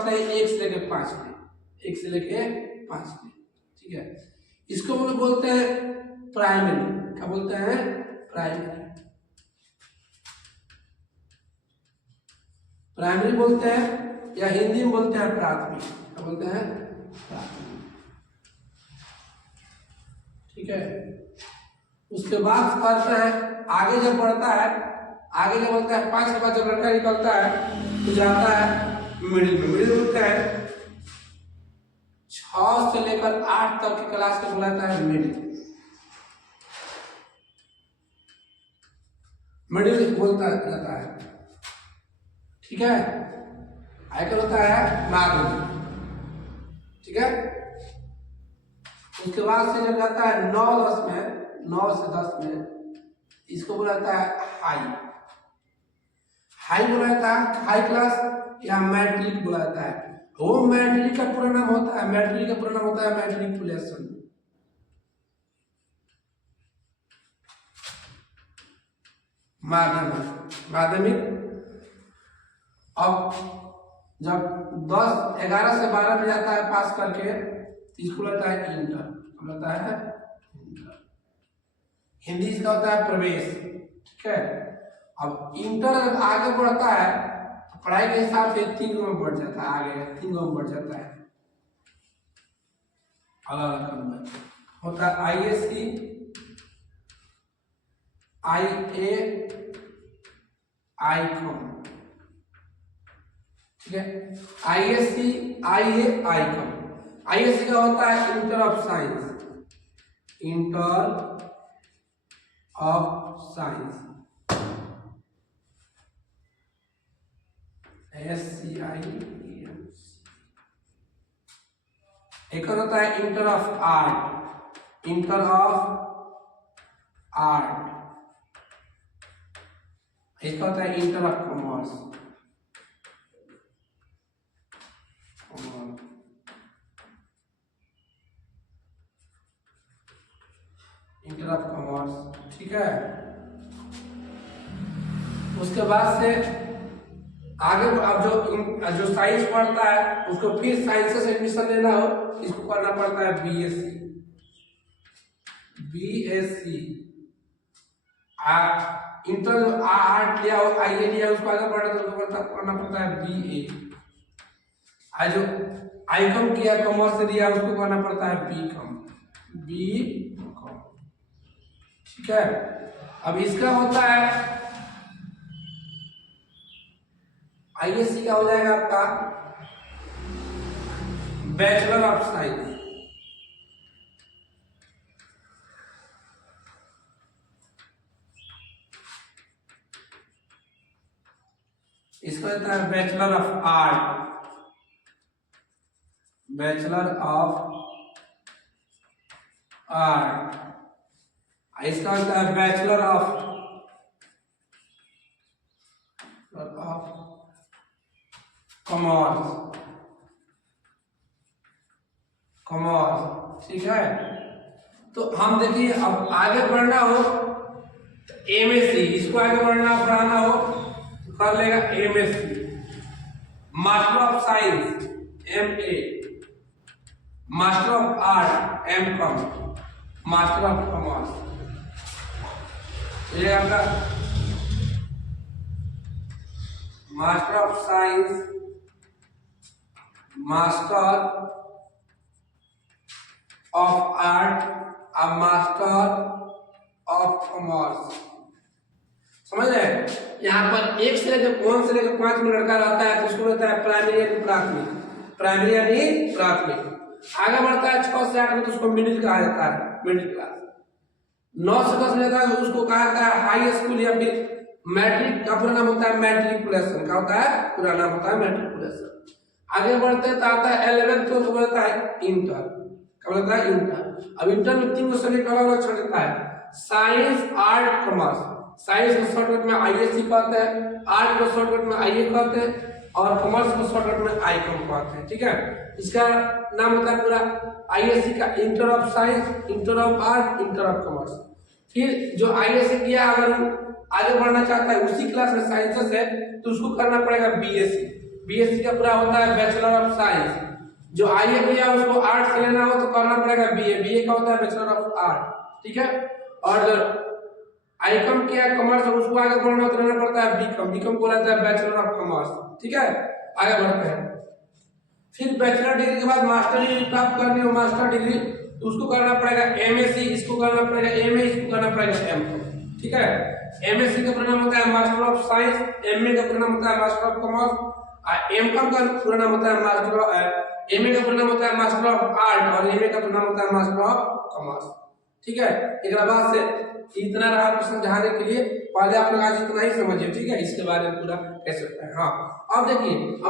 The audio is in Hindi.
पढ़ते हैं 1 से लेकर 5 में, 1 से लेकर 5 में, ठीक है। इसको हम लोग बोलते हैं प्राइमरी। क्या बोलते हैं? प्राइमरी। प्राइमरी बोलते हैं या हिंदी में बोलते हैं प्राथमिक। क्या बोलते हैं? प्राथमिक, ठीक है। उसके बाद करता है आगे जब बढ़ता है, आगे जब बोलता है 5 के बाद जब लड़का निकलता है तो जाता है मिडिल में। मिडिल बोलता है 6 से लेकर 8 तक की क्लास को बुलाता है मिडिल। मिडिल बोलता जाता है, ठीक है। आगे होता है माध्यमिक, ठीक है। उसके बाद से जब जाता है 9-10 में, 9 से 10 में इसको बुलाता है हाई। हाई बुलाता है हाई क्लास या मैट्रिक बुलाता है। वो मैट्रिक का पूरा नाम होता है, मैट्रिक का पूरा नाम होता है मैट्रिकुलेशन। माध्यमिक, माध्यमिक। अब जब 11 से 12 में जाता है पास करके, इसको लगता है इंटर। लगता है इंटर। हिंदी इसका होता है प्रवेश, ठीक है। अब इंटर जब आगे बढ़ता है तो पढ़ाई के हिसाब से 3 में बढ़ जाता है, आगे 3 में बढ़ जाता है। अलग अलग में होता है ISC, IA, ICOM, ठीक है। ISC, IA, ICOM। ISC का होता है inter of science, inter of science, SCIENC। एक होता है inter of art, inter of art. एक होता है inter of commerce, inter of commerce, ठीक है। उसके बाद से आगे अब जो साइंस पढ़ता है उसको फिर साइंस से एडमिशन लेना हो, इसको करना पड़ता है BSc। इंटर आर्ट लिया हो, IA लिया, उसको आगे बढ़ना तो करना पड़ता है BA। जो ICOM किया, कॉमर्स से दिया, उसको करना पड़ता है BCom, ठीक है। अब इसका होता है ISC का हो जाएगा आपका बैचलर ऑफ साइंस। इसका होता है bachelor of art, bachelor of art. इसका होता है बैचलर ऑफ कॉमर्स, कॉमर्स, ठीक है। तो हम देखिए अब आगे बढ़ना हो तो MSc, इसको आगे बढ़ना पढ़ाना हो तो कर लेगा MSc। Master of science MA, master of art MCom, master of commerce. ये आपका master of science, master of art और मास्टर ऑफ कॉमर्स। समझ रहे? यहाँ पर 1 से लेकर 1 से लेकर 5 में लड़का रहता है तो उसको रहता है प्राइमरी यानी प्राथमिक, प्राइमरी यानी प्राथमिक। आगे बढ़ता है 6 से 8 में तो उसको मिडिल कहा जाता है, मिडिल क्लास। 9 से 10 में जाता है तो उसको कहा जाता है हाई स्कूल या फिर मैट्रिक का पूरा नाम होता है मैट्रिकुलेशन। क्या होता है? पूरा नाम होता है मैट्रिकुलेशन। आगे बढ़ते तो आता है 11th तो उसको बोलता है इंटर। क्या बोलता है? इंटर। अब इंटर में 3 सब्जेक्ट अलग अलग छोड़ देता है, साइंस, आर्ट, कॉमर्स। साइंस को शॉर्टकट में ISC कहते हैं, आर्ट को शॉर्टकट में IA कहते हैं और कॉमर्स को शॉर्टकट में ICOM कहते हैं, ठीक है। इसका नाम होता है पूरा ISC का inter of science, inter of art, inter of commerce. फिर जो ISC किया अगर आगे बढ़ना चाहता है उसी क्लास में साइंसेस है तो उसको करना पड़ेगा BSc। बीएससी का पूरा होता है बैचलर ऑफ साइंस। जो आईए भैया उसको आर्ट से लेना हो तो करना पड़ेगा बीए, बीए का होता है बैचलर ऑफ आर्ट, ठीक है। और जो आईकॉम किया कॉमर्स उसको आगे बढ़ना तो लेना पड़ता है बीकॉम, बीकॉम को लेता है बैचलर ऑफ कॉमर्स, ठीक है। आगे बढ़ते हैं। फिर बैचलर डिग्री के बाद मास्टर डिग्री प्राप्त करनी हो, मास्टर डिग्री तो उसको करना पड़ेगा एमएससी, इसको करना पड़ेगा एमए, इसको करना पड़ेगा एमकॉम, ठीक है। एमएससी का परिणाम होता है मास्टर ऑफ साइंस, एमए का परिणाम होता है मास्टर ऑफ कॉमर्स, और एमकॉम का परिणाम होता है मास्टर ऑफ एमए का परिणाम होता है मास्टर ऑफ आर्ट, और एमए का परिणाम होता है मास्टर ऑफ कॉमर्स, ठीक है। एक बाद से इतना रहा आपको समझाने के लिए, पहले आप लोग आज इतना ही समझिए, ठीक है। इसके बारे में पूरा कह सकते हैं। हाँ अब देखिए